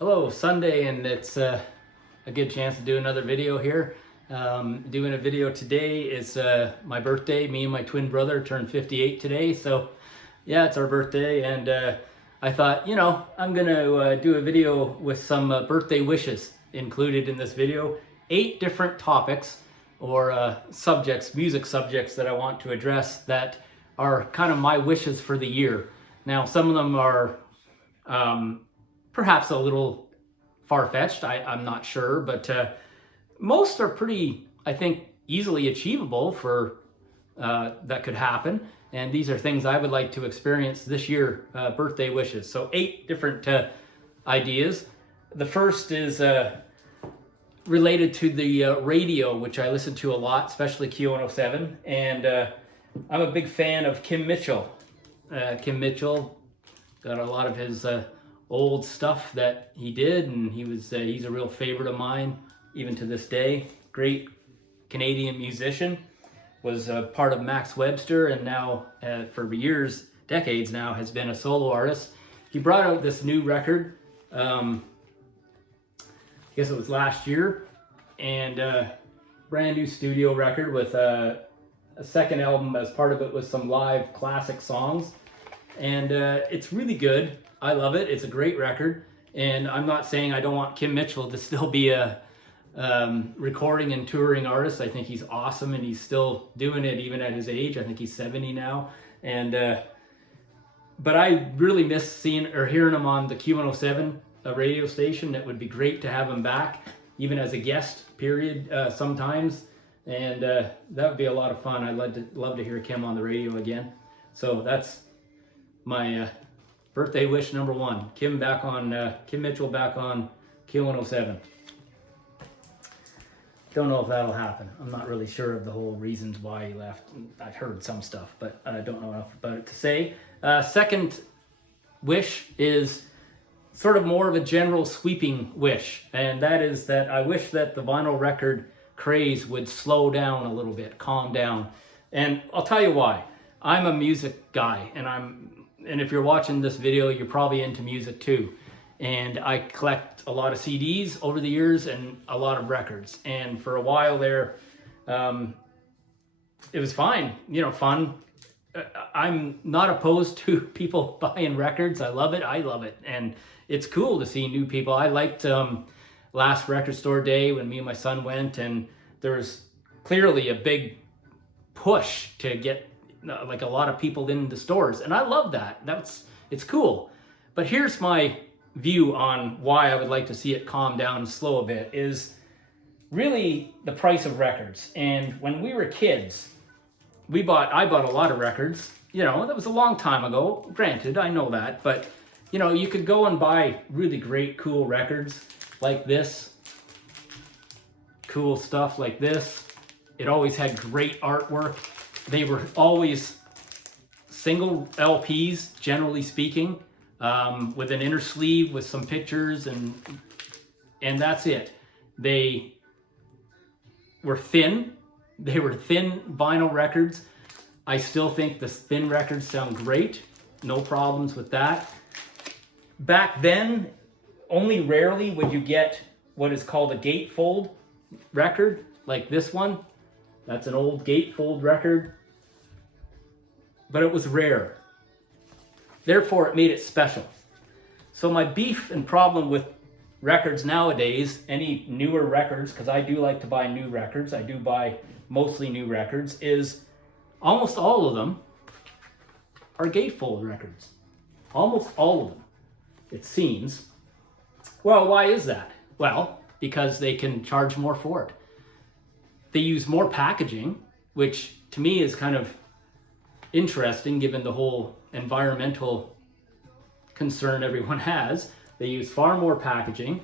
Hello, Sunday, and it's a good chance to do another video here. Doing a video today. It's my birthday. Me and my twin brother turned 58 today, so yeah, it's our birthday, and I thought, I'm gonna do a video with some birthday wishes included in this video. 8 different topics or subjects, music subjects that I want to address that are kind of my wishes for the year. Now, some of them are perhaps a little far-fetched, I'm not sure, but most are pretty, I think, easily achievable for that could happen. And these are things I would like to experience this year, birthday wishes. So 8 different ideas. The first is related to the radio, which I listen to a lot, especially Q107. And I'm a big fan of Kim Mitchell. Kim Mitchell, got a lot of his old stuff that he did, and he's a real favorite of mine, even to this day. Great Canadian musician. Was part of Max Webster, and now for years, decades now, has been a solo artist. He brought out this new record, I guess it was last year, and brand new studio record with a second album as part of it with some live classic songs. And it's really good. I love it. It's a great record. And I'm not saying I don't want Kim Mitchell to still be a recording and touring artist. I think he's awesome, and he's still doing it even at his age. I think he's 70 now. And but I really miss seeing or hearing him on the Q107 radio station. It would be great to have him back, even as a guest period sometimes. And that would be a lot of fun. I'd love to hear Kim on the radio again. So that's my birthday wish number 1. Kim Mitchell back on Q107. Don't know if that'll happen. I'm not really sure of the whole reasons why he left. I've heard some stuff, but I don't know enough about it to say. Second wish is sort of more of a general sweeping wish, and that is that I wish that the vinyl record craze would slow down a little bit, calm down. And I'll tell you why. I'm a music guy, and if you're watching this video, you're probably into music too. And I collect a lot of CDs over the years and a lot of records. And for a while there, it was fine, fun. I'm not opposed to people buying records. I love it. And it's cool to see new people. I liked last record store day when me and my son went, and there was clearly a big push to get like a lot of people in the stores. And I love that. It's cool. But here's my view on why I would like to see it calm down and slow a bit is really the price of records. And when we were kids, I bought a lot of records. That was a long time ago. Granted, I know that, but you could go and buy really great, cool records like this, cool stuff like this. It always had great artwork. They were always single LPs, generally speaking. With an inner sleeve with some pictures, and that's it. They were thin. They were thin vinyl records. I still think the thin records sound great. No problems with that. Back then, only rarely would you get what is called a gatefold record, like this one. That's an old gatefold record. But it was rare. Therefore, it made it special. So my beef and problem with records nowadays, any newer records, because I do like to buy new records, I do buy mostly new records, is almost all of them are gatefold records. Almost all of them, it seems. Well, why is that? Well, because they can charge more for it. They use more packaging, which to me is kind of interesting given the whole environmental concern everyone has. They use far more packaging,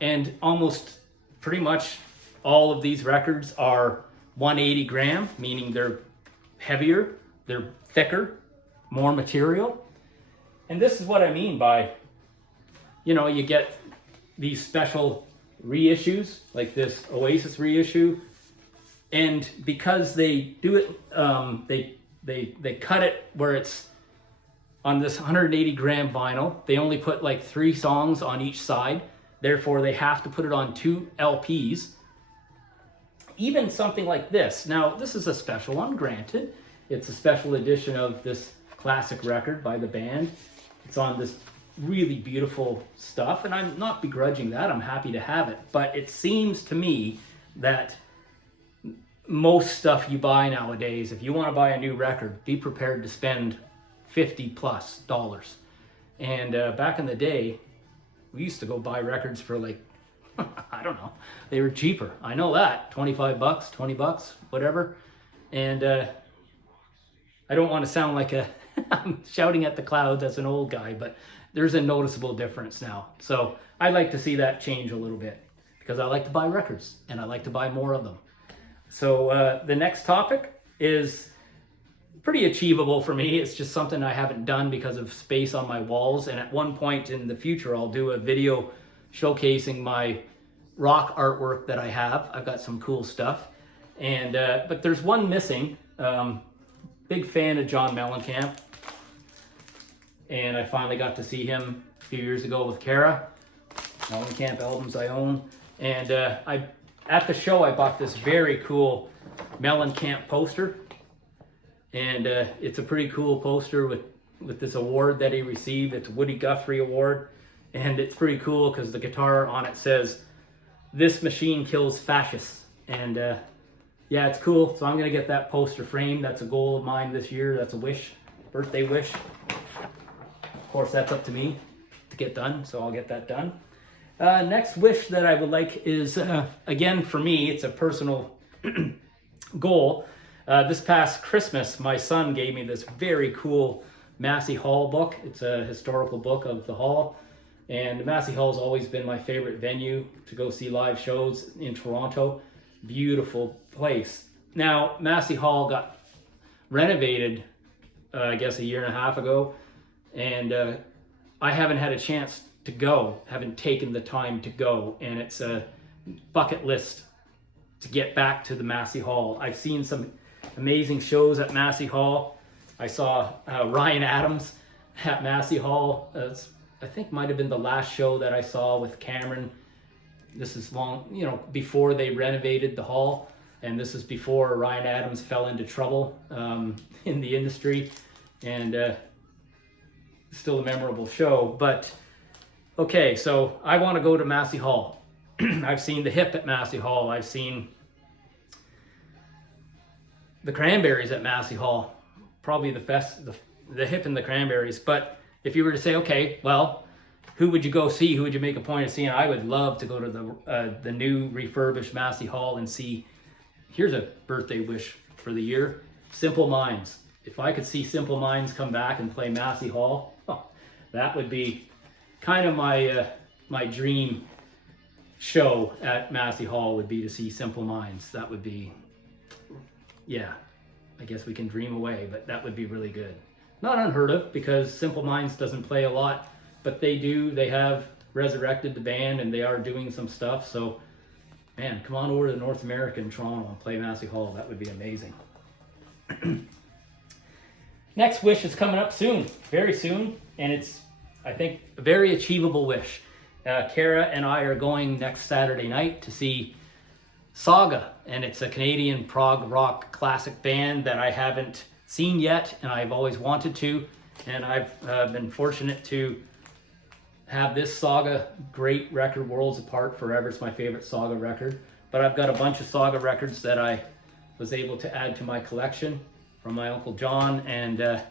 and almost pretty much all of these records are 180 gram, meaning they're heavier, they're thicker, more material. And this is what I mean by, you get these special reissues, like this Oasis reissue, and because they do it, they cut it where it's on this 180 gram vinyl. They only put like 3 songs on each side. Therefore, they have to put it on 2 LPs. Even something like this. Now, this is a special one, granted. It's a special edition of this classic record by the band. It's on this really beautiful stuff, and I'm not begrudging that. I'm happy to have it. But it seems to me that most stuff you buy nowadays, if you want to buy a new record, be prepared to spend $50+ And back in the day, we used to go buy records for like, I don't know, they were cheaper. I know that, $25, $20, whatever. And I don't want to sound like I'm shouting at the clouds as an old guy, but there's a noticeable difference now. So I'd like to see that change a little bit, because I like to buy records and I like to buy more of them. So the next topic is pretty achievable for me. It's just something I haven't done because of space on my walls. And at one point in the future, I'll do a video showcasing my rock artwork that I have. I've got some cool stuff. And but there's one missing. Big fan of John Mellencamp. And I finally got to see him a few years ago with Kara. Mellencamp albums I own. And at the show, I bought this very cool Mellencamp poster. And it's a pretty cool poster with this award that he received. It's a Woody Guthrie Award. And it's pretty cool because the guitar on it says, "This machine kills fascists." And yeah, it's cool. So I'm going to get that poster framed. That's a goal of mine this year. That's a wish, birthday wish. Of course, that's up to me to get done. So I'll get that done. Next wish that I would like is, again, for me, it's a personal goal. This past Christmas, my son gave me this very cool Massey Hall book. It's a historical book of the Hall. And Massey Hall has always been my favorite venue to go see live shows in Toronto. Beautiful place. Now, Massey Hall got renovated, I guess, a year and a half ago. And I haven't had a chance to go, haven't taken the time to go. And it's a bucket list to get back to the Massey Hall. I've seen some amazing shows at Massey Hall. I saw Ryan Adams at Massey Hall. I think might have been the last show that I saw with Cameron. This is long, before they renovated the hall. And this is before Ryan Adams fell into trouble in the industry. And still a memorable show. But okay, so I want to go to Massey Hall. I've seen the Hip at Massey Hall. I've seen the Cranberries at Massey Hall. Probably the best, the Hip and the Cranberries. But if you were to say, okay, well, who would you go see? Who would you make a point of seeing? I would love to go to the new refurbished Massey Hall and see. Here's a birthday wish for the year: Simple Minds. If I could see Simple Minds come back and play Massey Hall, that would be kind of my dream show at Massey Hall, would be to see Simple Minds. That would be, yeah, I guess we can dream away, but that would be really good. Not unheard of, because Simple Minds doesn't play a lot, but they have resurrected the band and they are doing some stuff. So, man, come on over to North America in Toronto and play Massey Hall. That would be amazing. Next wish is coming up soon, very soon, and it's, I think, a very achievable wish. Kara and I are going next Saturday night to see Saga, and it's a Canadian prog rock classic band that I haven't seen yet, and I've always wanted to, and I've been fortunate to have this Saga great record, Worlds Apart Forever. It's my favorite Saga record, but I've got a bunch of Saga records that I was able to add to my collection from my Uncle John, and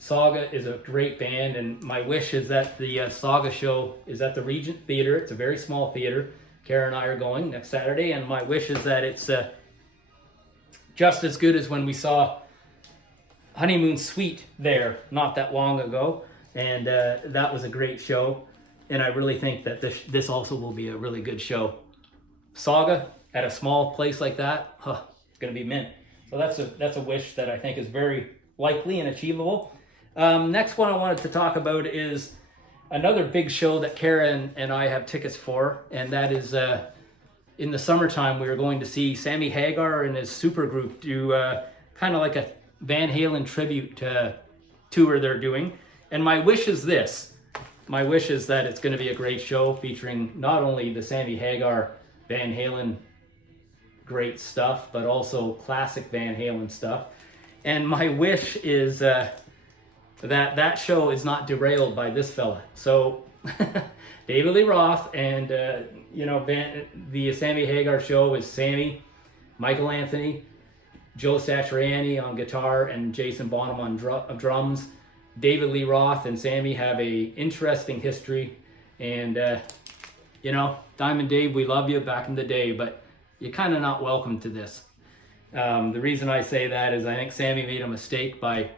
Saga is a great band, and my wish is that the Saga show is at the Regent Theatre. It's a very small theater. Kara and I are going next Saturday, and my wish is that it's just as good as when we saw Honeymoon Suite there not that long ago, and that was a great show, and I really think that this also will be a really good show. Saga at a small place like that, it's going to be mint. So that's a wish that I think is very likely and achievable. Next one I wanted to talk about is another big show that Kara and I have tickets for, and that is in the summertime. We are going to see Sammy Hagar and his supergroup do kind of like a Van Halen tribute tour they're doing. And my wish is this: my wish is that it's going to be a great show featuring not only the Sammy Hagar Van Halen great stuff, but also classic Van Halen stuff. And my wish is that show is not derailed by this fella. So David Lee Roth and the Sammy Hagar show is Sammy, Michael Anthony, Joe Satriani on guitar, and Jason Bonham on drums. David Lee Roth and Sammy have a interesting history, and Diamond Dave, we love you back in the day, but you're kind of not welcome to this. The reason I say that is I think Sammy made a mistake by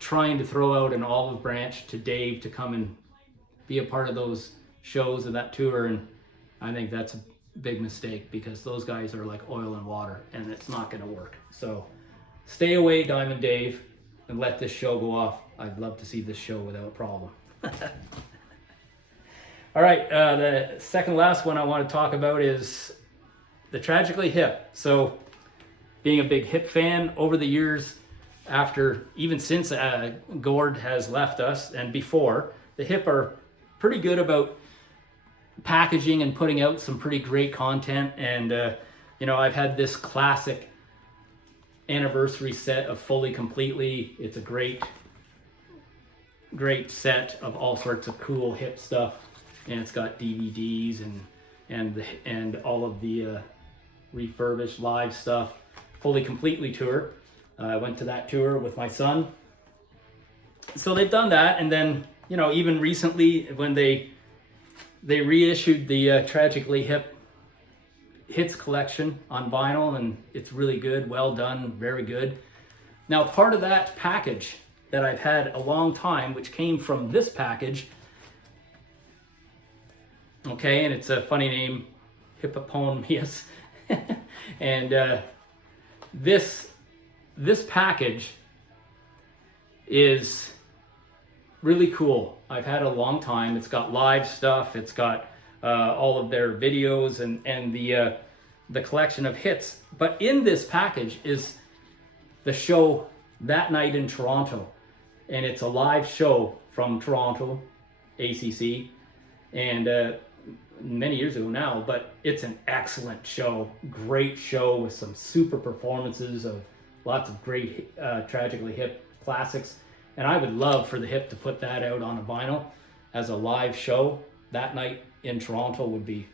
trying to throw out an olive branch to Dave to come and be a part of those shows and that tour, and I think that's a big mistake because those guys are like oil and water, and it's not going to work. So stay away, Diamond Dave, and let this show go off. I'd love to see this show without a problem. All right, the second last one I want to talk about is the Tragically Hip. So being a big Hip fan over the years, even since Gord has left us and before, the Hip are pretty good about packaging and putting out some pretty great content. And I've had this classic anniversary set of Fully Completely. It's a great set of all sorts of cool Hip stuff, and it's got DVDs and all of the refurbished live stuff. Fully Completely tour. I went to that tour with my son. So they've done that, and then even recently when they reissued the Tragically Hip Hits collection on vinyl, and it's really good, well done, very good. Now, part of that package that I've had a long time, which came from this package, okay, and it's a funny name, Hippopotamus, and this package is really cool. I've had a long time. It's got live stuff. It's got all of their videos and the collection of hits. But in this package is the show that night in Toronto, and it's a live show from Toronto, ACC, and many years ago now. But it's an excellent show, great show with some super performances of lots of great Tragically Hip classics. And I would love for the Hip to put that out on a vinyl as a live show that night in Toronto would be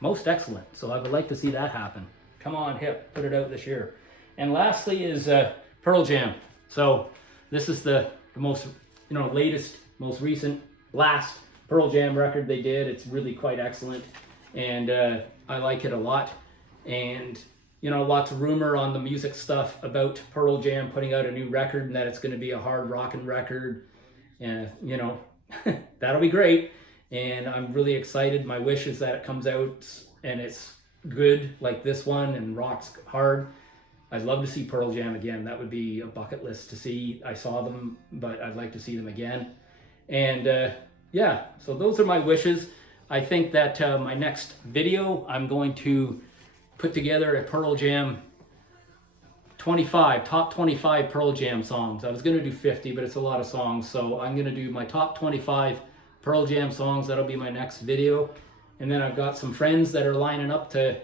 most excellent. So I would like to see that happen. Come on, Hip, put it out this year. And lastly is Pearl Jam. So this is the most latest, most recent, last Pearl Jam record they did. It's really quite excellent, and I like it a lot. And lots of rumor on the music stuff about Pearl Jam putting out a new record and that it's going to be a hard rockin' record. And, that'll be great. And I'm really excited. My wish is that it comes out and it's good like this one and rocks hard. I'd love to see Pearl Jam again. That would be a bucket list to see. I saw them, but I'd like to see them again. And so those are my wishes. I think that my next video, I'm going to put together a Pearl Jam top 25 Pearl Jam songs. I was going to do 50, but it's a lot of songs. So I'm going to do my top 25 Pearl Jam songs. That'll be my next video. And then I've got some friends that are lining up to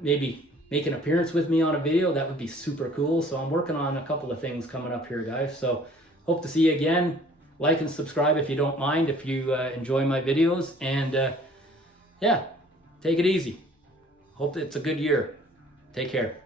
maybe make an appearance with me on a video. That would be super cool. So I'm working on a couple of things coming up here, guys. So hope to see you again. Like and subscribe if you don't mind, if you enjoy my videos. And take it easy. Hope it's a good year. Take care.